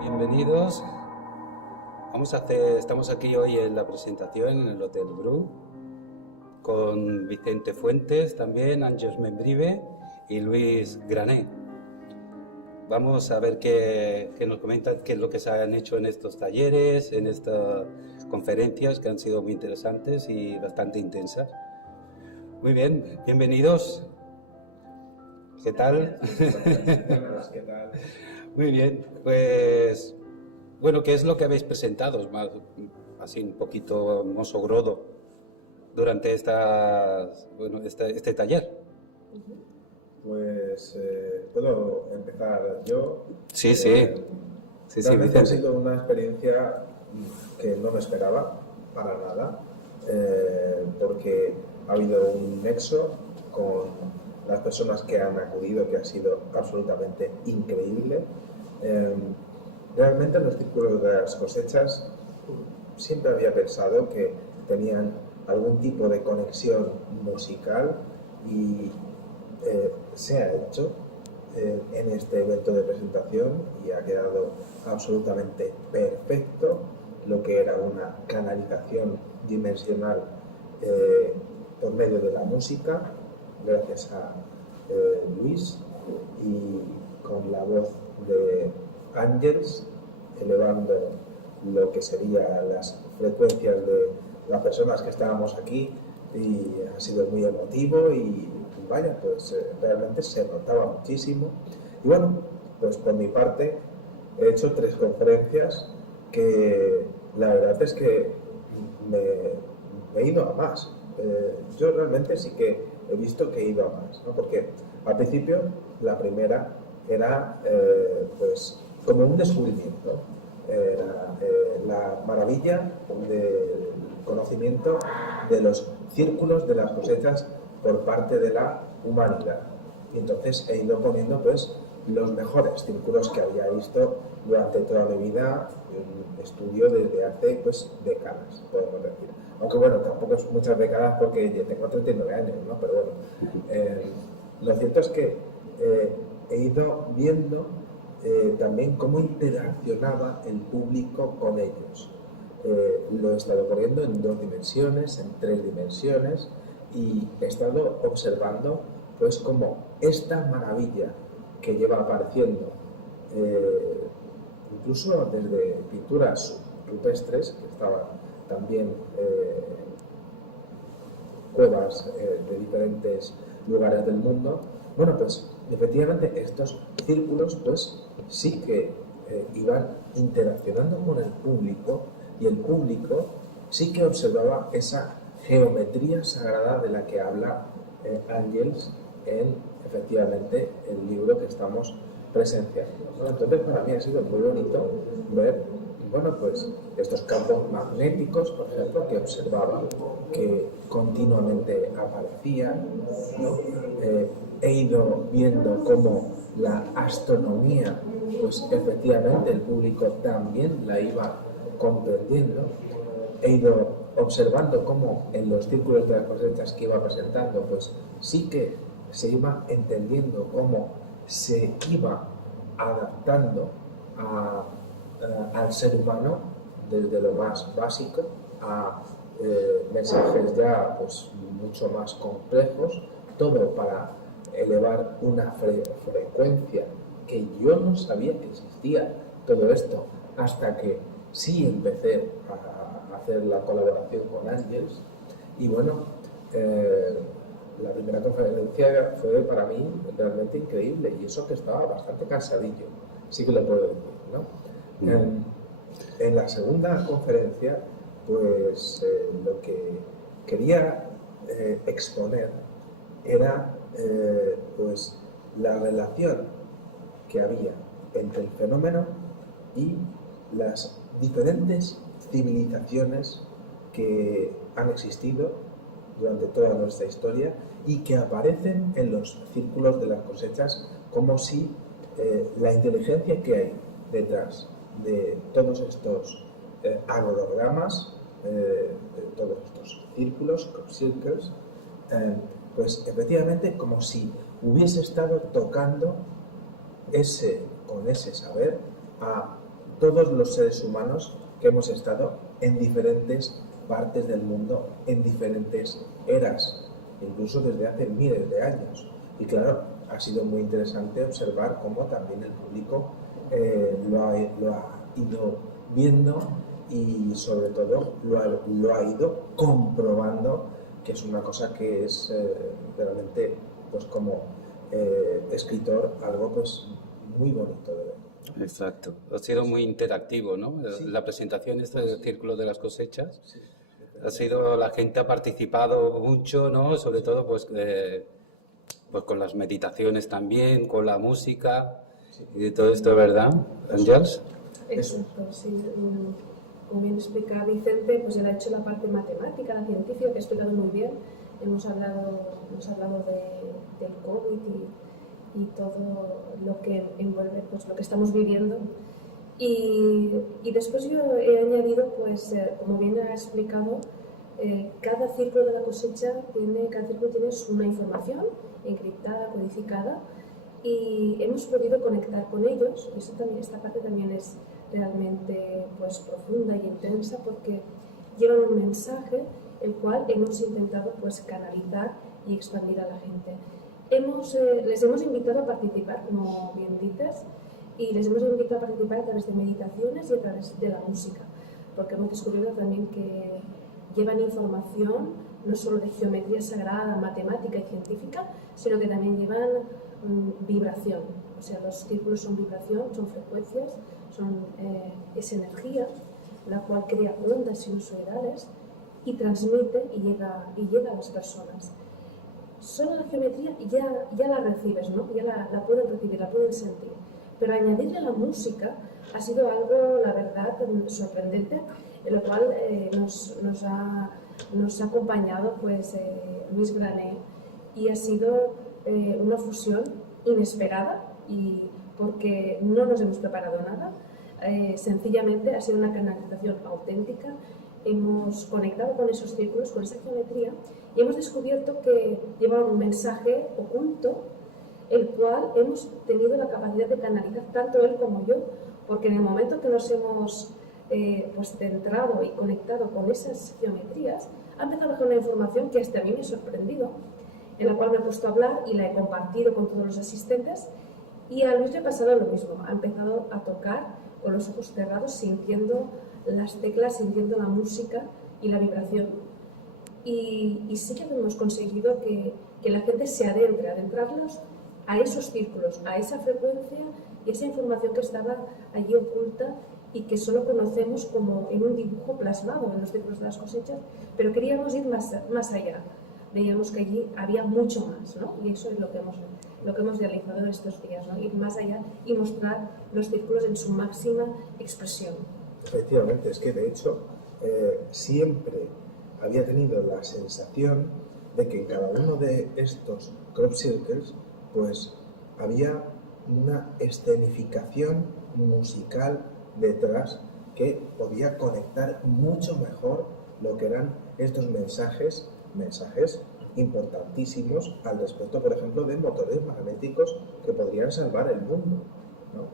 Bienvenidos. Estamos aquí hoy en la presentación en el Hotel Bru con Vicente Fuentes también, Àngels Membrive y Luis Grané. Vamos a ver qué nos comentan, qué es lo que se han hecho en estos talleres, en estas conferencias que han sido muy interesantes y bastante intensas. Muy bien, bienvenidos. ¿Qué tal? ¿Qué tal? Muy bien, pues bueno, ¿qué es lo que habéis presentado? Más, así un poquito mozo grodo durante este taller. Pues puedo empezar yo. Sí, Realmente Vicente. ha sido una experiencia que no me esperaba para nada, porque ha habido un nexo con las personas que han acudido que ha sido absolutamente increíble. Realmente los círculos de las cosechas siempre había pensado que tenían algún tipo de conexión musical y se ha hecho en este evento de presentación y ha quedado absolutamente perfecto lo que era una canalización dimensional por medio de la música, gracias a Luis, y con la voz de Àngels elevando lo que serían las frecuencias de las personas que estábamos aquí, y ha sido muy emotivo y vaya, pues realmente se notaba muchísimo. Y bueno, pues por mi parte he hecho 3 conferencias que la verdad es que me he ido a más. Yo realmente sí que he visto que he ido a más, ¿no? Porque al principio la primera era pues como un descubrimiento, la maravilla del conocimiento de los círculos de las cosechas por parte de la humanidad. Y entonces he ido poniendo pues los mejores círculos que había visto durante toda mi vida, en estudio desde hace pues décadas, podemos decir. Aunque bueno, tampoco es muchas décadas porque ya tengo 39 años, ¿no? Pero bueno, lo cierto es que he ido viendo también cómo interaccionaba el público con ellos. Lo he estado poniendo en 2 dimensiones, en 3 dimensiones, y he estado observando pues como esta maravilla que lleva apareciendo incluso desde pinturas rupestres que estaban también cuevas de diferentes lugares del mundo. Bueno, pues efectivamente estos círculos pues sí que iban interaccionando con el público, y el público sí que observaba esa geometría sagrada de la que habla Àngels en efectivamente el libro que estamos presenciando, ¿no? Entonces para mí ha sido muy bonito ver bueno, pues estos campos magnéticos, por ejemplo, que observaba que continuamente aparecían, ¿no? He ido viendo cómo la astronomía, pues efectivamente el público también la iba comprendiendo. He ido observando cómo en los círculos de las cosechas que iba presentando, pues sí que se iba entendiendo cómo se iba adaptando al ser humano desde lo más básico a mensajes ya pues mucho más complejos, todo para elevar una frecuencia que yo no sabía que existía todo esto hasta que sí empecé a hacer la colaboración con Ángels. Y bueno, la primera conferencia fue para mí realmente increíble, y eso que estaba bastante cansadillo, sí que lo puedo decir, ¿no? En la segunda conferencia, pues lo que quería exponer era pues la relación que había entre el fenómeno y las diferentes civilizaciones que han existido durante toda nuestra historia y que aparecen en los círculos de las cosechas, como si la inteligencia que hay detrás de todos estos agrogramas, de todos estos círculos, crop circles, pues efectivamente como si hubiese estado tocando con ese saber a todos los seres humanos que hemos estado en diferentes partes del mundo, en diferentes eras, incluso desde hace miles de años. Y claro, ha sido muy interesante observar cómo también el público lo ha ido viendo y sobre todo lo ha ido comprobando, que es una cosa que es realmente, pues como escritor, algo pues muy bonito de ver. Exacto. Ha sido muy interactivo, ¿no? Sí. La presentación del Círculo de las Cosechas. Sí. Ha sido, la gente ha participado mucho, ¿no? Sobre todo, pues con las meditaciones también, con la música y todo esto, ¿verdad, Ángels? Exacto, sí. Como bien explica Vicente, pues él ha hecho la parte matemática, la científica, que ha explicado muy bien. Hemos hablado del COVID y todo lo que envuelve, pues lo que estamos viviendo. Y después yo he añadido, pues como bien ha explicado, cada círculo de la cosecha tiene una información encriptada, codificada, y hemos podido conectar con ellos. Y esta parte también es realmente pues profunda y intensa, porque llevan un mensaje el cual hemos intentado pues canalizar y expandir a la gente. Les hemos invitado a participar, como bien dices, y les hemos invitado a participar a través de meditaciones y a través de la música, porque hemos descubierto también que llevan información no solo de geometría sagrada, matemática y científica, sino que también llevan vibración. O sea, los círculos son vibración, son frecuencias, es energía, la cual crea ondas sinusoidales y transmite y llega a las personas. Solo la geometría ya la recibes, ¿no? Ya la pueden recibir, la pueden sentir. Pero añadirle la música ha sido algo, la verdad, sorprendente, en lo cual nos ha acompañado pues, Luis Grané, y ha sido una fusión inesperada, y porque no nos hemos preparado nada, sencillamente ha sido una canalización auténtica. Hemos conectado con esos círculos, con esa geometría, y hemos descubierto que llevaban un mensaje oculto, el cual hemos tenido la capacidad de canalizar tanto él como yo, porque en el momento que nos hemos pues centrado y conectado con esas geometrías, ha empezado a bajar una información que hasta a mí me ha sorprendido, en la cual me he puesto a hablar y la he compartido con todos los asistentes, y a Luis le ha pasado lo mismo. Ha empezado a tocar con los ojos cerrados, sintiendo las teclas, sintiendo la música y la vibración. Y sí que hemos conseguido que la gente se adentrarlos a esos círculos, a esa frecuencia y esa información que estaba allí oculta y que solo conocemos como en un dibujo plasmado en los círculos de las cosechas, pero queríamos ir más allá. Veíamos que allí había mucho más, ¿no? Y eso es lo que hemos realizado estos días, ¿no? Ir más allá y mostrar los círculos en su máxima expresión. Efectivamente, es que de hecho siempre había tenido la sensación de que en cada uno de estos crop circles pues había una escenificación musical detrás que podía conectar mucho mejor lo que eran estos mensajes importantísimos al respecto, por ejemplo, de motores magnéticos que podrían salvar el mundo, ¿no?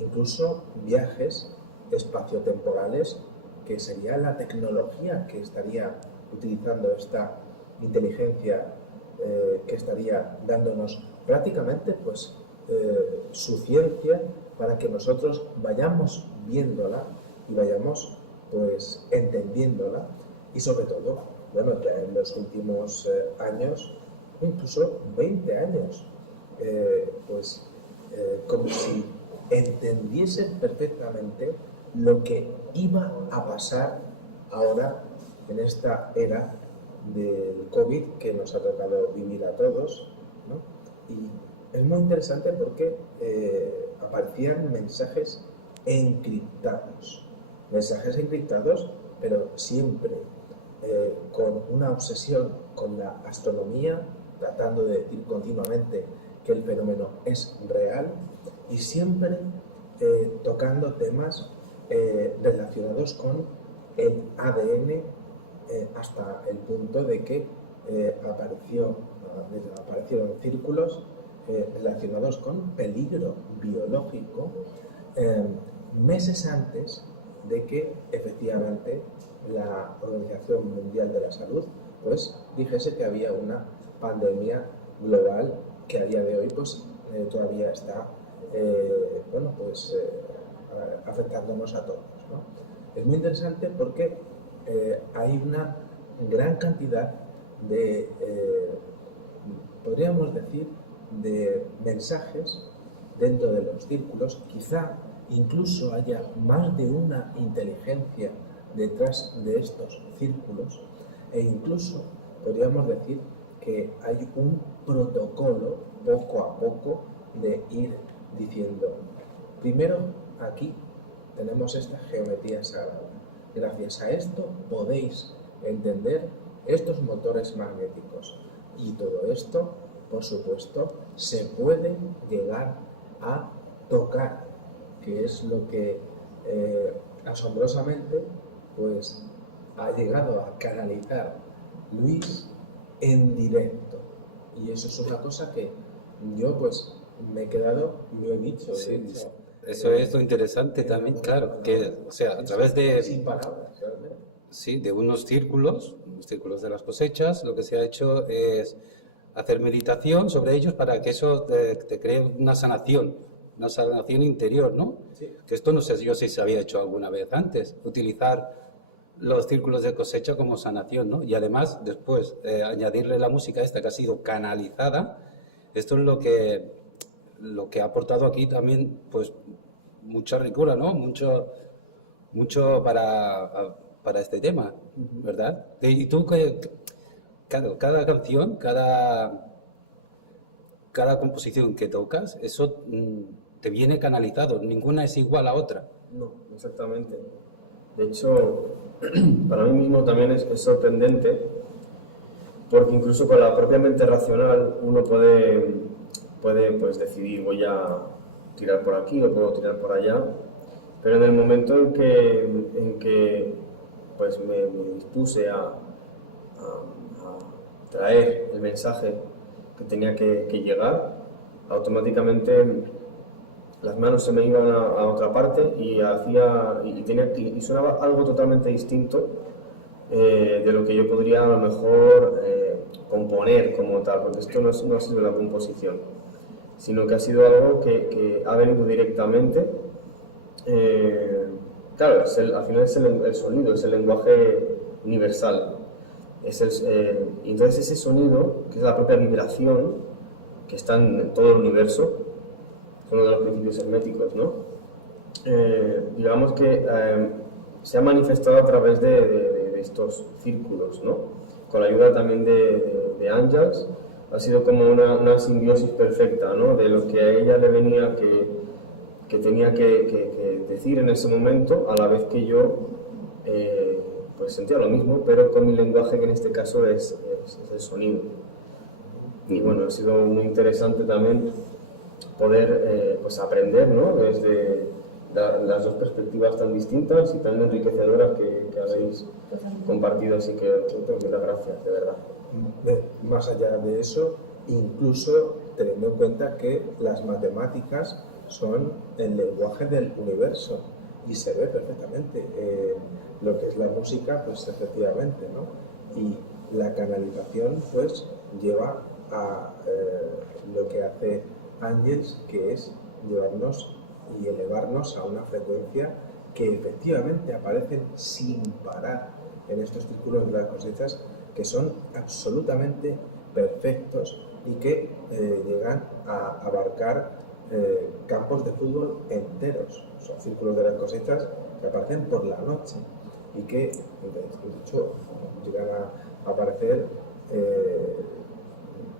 Incluso viajes espaciotemporales, que sería la tecnología que estaría utilizando esta inteligencia, que estaría dándonos prácticamente pues, su ciencia para que nosotros vayamos viéndola y vayamos pues, entendiéndola, y sobre todo, bueno, ya en los últimos años, incluso 20 años, como si entendiesen perfectamente lo que iba a pasar ahora en esta era del COVID que nos ha tocado vivir a todos, ¿no? Y es muy interesante porque aparecían mensajes encriptados, pero siempre con una obsesión con la astronomía, tratando de decir continuamente que el fenómeno es real, y siempre tocando temas relacionados con el ADN, hasta el punto de que aparecieron círculos relacionados con peligro biológico meses antes de que efectivamente la Organización Mundial de la Salud pues dijese que había una pandemia global que a día de hoy pues todavía está afectándonos a todos, ¿no? Es muy interesante porque hay una gran cantidad de, podríamos decir, de mensajes dentro de los círculos. Quizá incluso haya más de una inteligencia detrás de estos círculos, e incluso podríamos decir que hay un protocolo poco a poco de ir diciendo: primero aquí tenemos esta geometría sagrada, gracias a esto podéis entender estos motores magnéticos, y todo esto, por supuesto, se puede llegar a tocar, que es lo que asombrosamente pues ha llegado a canalizar Luis en directo, y eso es una cosa que yo pues me he quedado, lo he dicho, sí, eso es lo interesante también, claro, que, o sea, a través de, sin palabras, realmente. Sí, de unos círculos de las cosechas, lo que se ha hecho es hacer meditación sobre ellos para que eso te cree una sanación interior, ¿no? Sí. Que esto no sé yo si se había hecho alguna vez antes, utilizar los círculos de cosecha como sanación, ¿no? Y además, después, añadirle la música esta que ha sido canalizada. Esto es lo que ha aportado aquí también, pues, mucha ricura, ¿no? Mucho para este tema, ¿verdad? Y tú, cada canción, cada composición que tocas, eso te viene canalizado, ninguna es igual a otra. No, exactamente. De hecho, para mí mismo también es sorprendente, porque incluso con la propia mente racional uno puede pues, decidir: voy a tirar por aquí o puedo tirar por allá, pero en el momento en que pues me dispuse a traer el mensaje que tenía que llegar, automáticamente las manos se me iban a otra parte y sonaba algo totalmente distinto de lo que yo podría a lo mejor componer como tal, porque esto no ha sido la composición, sino que ha sido algo que ha venido directamente. Claro, al final es el sonido, es el lenguaje universal. Y entonces ese sonido, que es la propia vibración, que está en todo el universo, es uno de los principios herméticos, ¿no? Digamos que se ha manifestado a través de estos círculos, ¿no? Con la ayuda también de Ángels, ha sido como una simbiosis perfecta, ¿no? De lo que a ella le venía, que que tenía que decir en ese momento, a la vez que yo pues sentía lo mismo, pero con mi lenguaje, que en este caso es el sonido. Y bueno, ha sido muy interesante también poder pues aprender, ¿no?, desde las dos perspectivas tan distintas y tan enriquecedoras que habéis compartido, así que muchas gracias, de verdad. Más allá de eso, incluso teniendo en cuenta que las matemáticas son el lenguaje del universo y se ve perfectamente lo que es la música, pues efectivamente, ¿no? Y la canalización pues lleva a lo que hace Ángels, que es llevarnos y elevarnos a una frecuencia que efectivamente aparecen sin parar en estos círculos de las cosechas, que son absolutamente perfectos y que llegan a abarcar campos de fútbol enteros. Son círculos de las cosechas que aparecen por la noche y que, de hecho, llegan a aparecer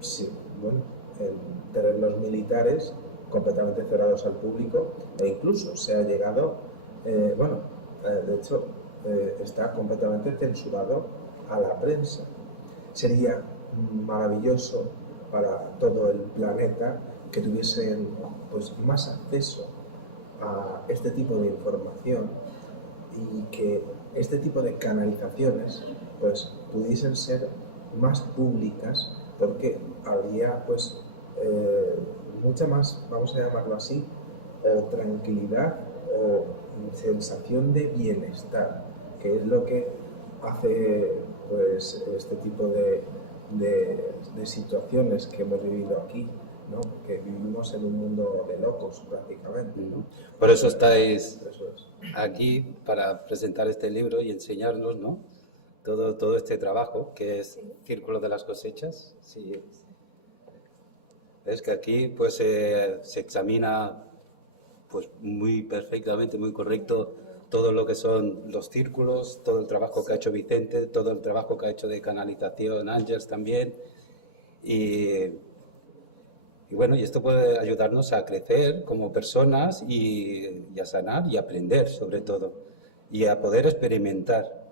sí, bueno, en terrenos militares completamente cerrados al público, e incluso se ha llegado, de hecho, está completamente censurado a la prensa. Sería maravilloso para todo el planeta que tuviesen pues más acceso a este tipo de información y que este tipo de canalizaciones pues pudiesen ser más públicas, porque habría pues mucha más, vamos a llamarlo así, o tranquilidad o sensación de bienestar, que es lo que hace pues este tipo de situaciones que hemos vivido aquí, ¿no? Que vivimos en un mundo de locos prácticamente, ¿no? Por eso estáis Eso es. aquí, para presentar este libro y enseñarnos, ¿no?, todo este trabajo que es Círculo de las Cosechas. Sí. Es que aquí pues se examina pues muy perfectamente, muy correcto, todo lo que son los círculos, todo el trabajo que ha hecho Vicente, todo el trabajo que ha hecho de canalización Ángels también. Y bueno, y esto puede ayudarnos a crecer como personas y a sanar y aprender sobre todo, y a poder experimentar.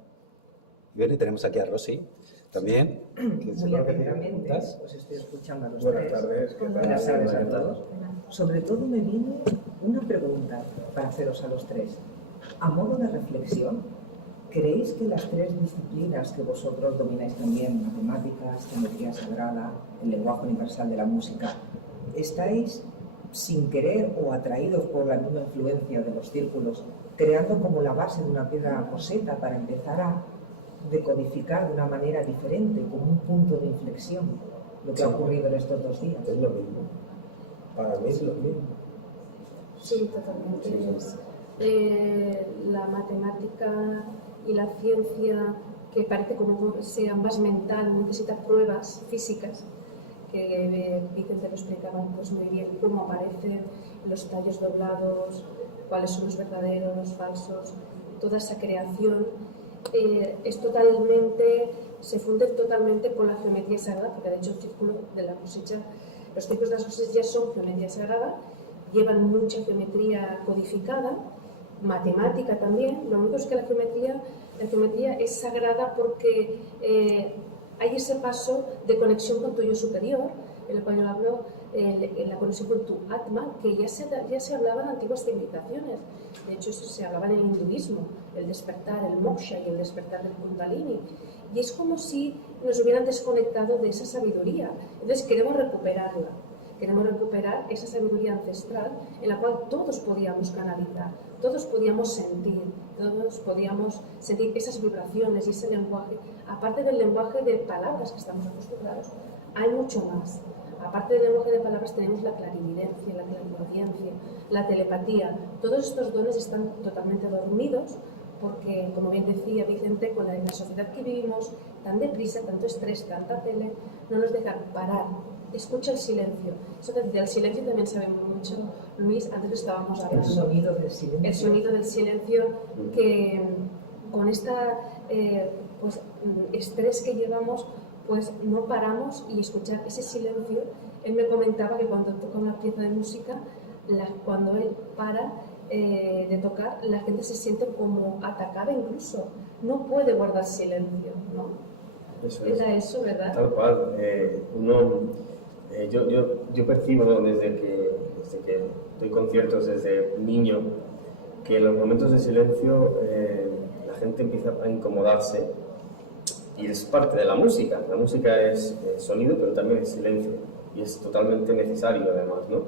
Bien, y tenemos aquí a Rosy también. Muy atentamente os estoy escuchando a los Buenas tres. tardes, ¿qué tal? Buenas tardes a todos. Sobre todo me viene una pregunta para haceros a los tres. A modo de reflexión, ¿creéis que las tres disciplinas que vosotros domináis también, matemáticas, geometría sagrada, el lenguaje universal de la música, estáis sin querer o atraídos por la misma influencia de los círculos, creando como la base de una piedra roseta para empezar a decodificar de una manera diferente, como un punto de inflexión, lo que ha ocurrido en estos 2 días? Es lo mismo. Para mí es lo mismo. Sí, totalmente. Es, la matemática y la ciencia, que parece como sea más mental, necesita pruebas físicas, que Vicente lo explicaba pues muy bien, cómo aparecen los tallos doblados, cuáles son los verdaderos, los falsos, toda esa creación. Es totalmente, se funde totalmente con la geometría sagrada, porque de hecho el círculo de la cosecha, los círculos de las cosechas ya son geometría sagrada, llevan mucha geometría codificada, matemática también. Lo único es que la geometría es sagrada porque hay ese paso de conexión con tu yo superior, en el cual yo hablo, en la conexión con tu Atma, que ya se hablaba en antiguas civilizaciones. De hecho, eso se hablaba en el hinduismo, el despertar, el moksha y el despertar del kundalini. Y es como si nos hubieran desconectado de esa sabiduría. Entonces queremos recuperarla. Queremos recuperar esa sabiduría ancestral en la cual todos podíamos canalizar, todos podíamos sentir esas vibraciones y ese lenguaje. Aparte del lenguaje de palabras que estamos acostumbrados, hay mucho más. Aparte del lenguaje de palabras tenemos la clarividencia, la clariaudiencia, la telepatía. Todos estos dones están totalmente dormidos porque, como bien decía Vicente, con la sociedad que vivimos, tan deprisa, tanto estrés, tanta tele, no nos dejan parar. Escucha el silencio. Eso del silencio también sabe mucho Luis, antes lo estábamos hablando. El sonido del silencio. El sonido del silencio, que con esta pues, estrés que llevamos, pues no paramos y escuchar ese silencio. Él me comentaba que cuando toca una pieza de música cuando él para de tocar, la gente se siente como atacada incluso. No puede guardar silencio, ¿no? Eso es. Era eso, ¿verdad? Tal cual. Yo percibo desde que doy conciertos desde niño que en los momentos de silencio la gente empieza a incomodarse y es parte de la música. La música es sonido, pero también es silencio y es totalmente necesario además, ¿no?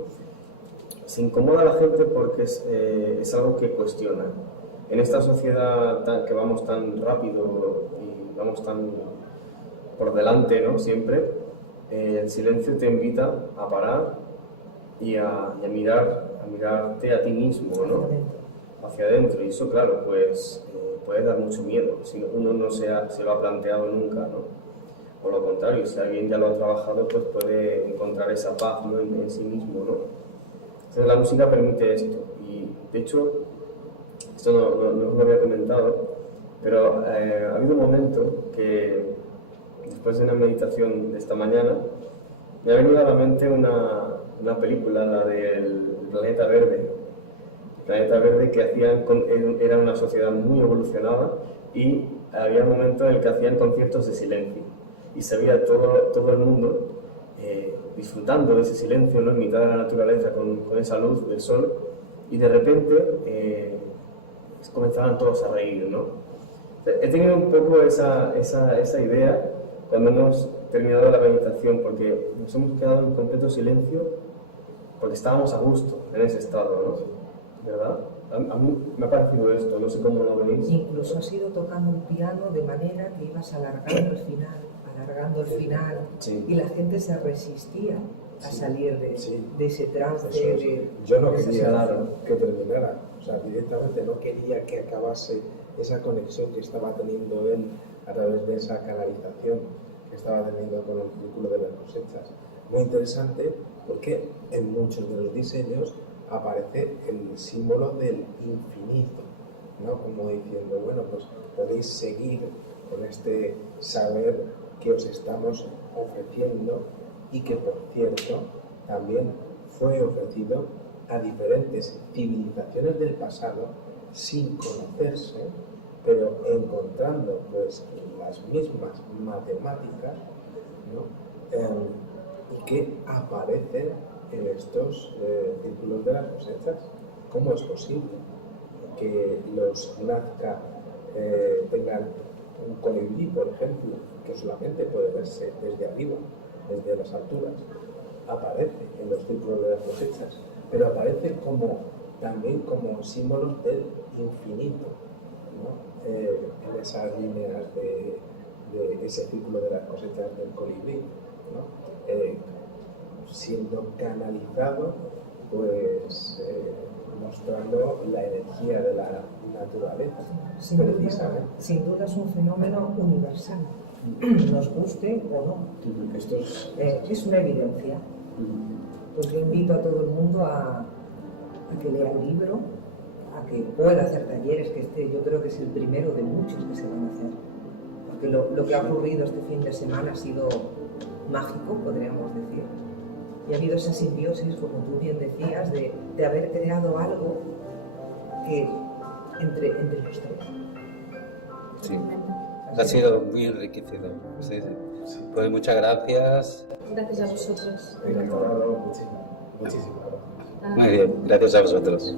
Se incomoda a la gente porque es algo que cuestiona. En esta sociedad que vamos tan rápido y vamos tan por delante, ¿no? Siempre, el silencio te invita a parar y a mirarte a ti mismo, ¿no? Hacia adentro. Y eso, claro, pues puede dar mucho miedo si uno no se lo ha planteado nunca, ¿no? Por lo contrario, si alguien ya lo ha trabajado, pues puede encontrar esa paz, ¿no? en sí mismo, ¿no? Entonces la música permite esto. Y de hecho, esto no os lo había comentado, pero ha habido un momento que después de una meditación de esta mañana me ha venido a la mente una película, la del Planeta Verde. Planeta Verde, que era una sociedad muy evolucionada y había un momento en el que hacían conciertos de silencio y se veía todo el mundo disfrutando de ese silencio, ¿no? En mitad de la naturaleza con esa luz del sol y de repente comenzaban todos a reír, ¿no? He tenido un poco esa idea cuando hemos terminado la meditación porque nos hemos quedado en completo silencio porque estábamos a gusto en ese estado, ¿no? ¿Verdad? A mí me ha parecido esto, no sé cómo lo veis. Incluso has ido tocando un piano de manera que ibas alargando el final, Sí. y la gente se resistía a salir de ese trance. Yo no de esa quería situación. que terminara, o sea, directamente no quería que acabase esa conexión que estaba teniendo él a través de esa canalización que estaba teniendo con el círculo de las cosechas. Muy interesante porque en muchos de los diseños aparece el símbolo del infinito, ¿no? Como diciendo, bueno, pues podéis seguir con este saber que os estamos ofreciendo y que, por cierto, también fue ofrecido a diferentes civilizaciones del pasado sin conocerse, pero encontrando pues las mismas matemáticas, ¿no? Y que aparecen en estos círculos de las cosechas. ¿Cómo es posible que los Nazca tengan un colibrí, por ejemplo, que solamente puede verse desde arriba, desde las alturas? Aparece en los círculos de las cosechas, pero aparece también como símbolos del infinito, ¿no? En esas líneas de ese círculo de las cosechas del colibrí, ¿no? Siendo canalizado, pues mostrando la energía de la naturaleza, precisamente. Sin duda es un fenómeno universal, nos guste o no. Esto Es una evidencia. Pues yo invito a todo el mundo a que lea el libro, a que pueda hacer talleres, que yo creo que es el primero de muchos que se van a hacer. Porque lo que ha ocurrido este fin de semana ha sido mágico, podríamos decir. Y ha habido esa simbiosis, como tú bien decías, de haber creado algo que entre los tres. Sí, ha sido muy enriquecedor. Sí, sí. Pues muchas gracias. Gracias a vosotros. Encantado, muchísimo. Muy bien, gracias a vosotros.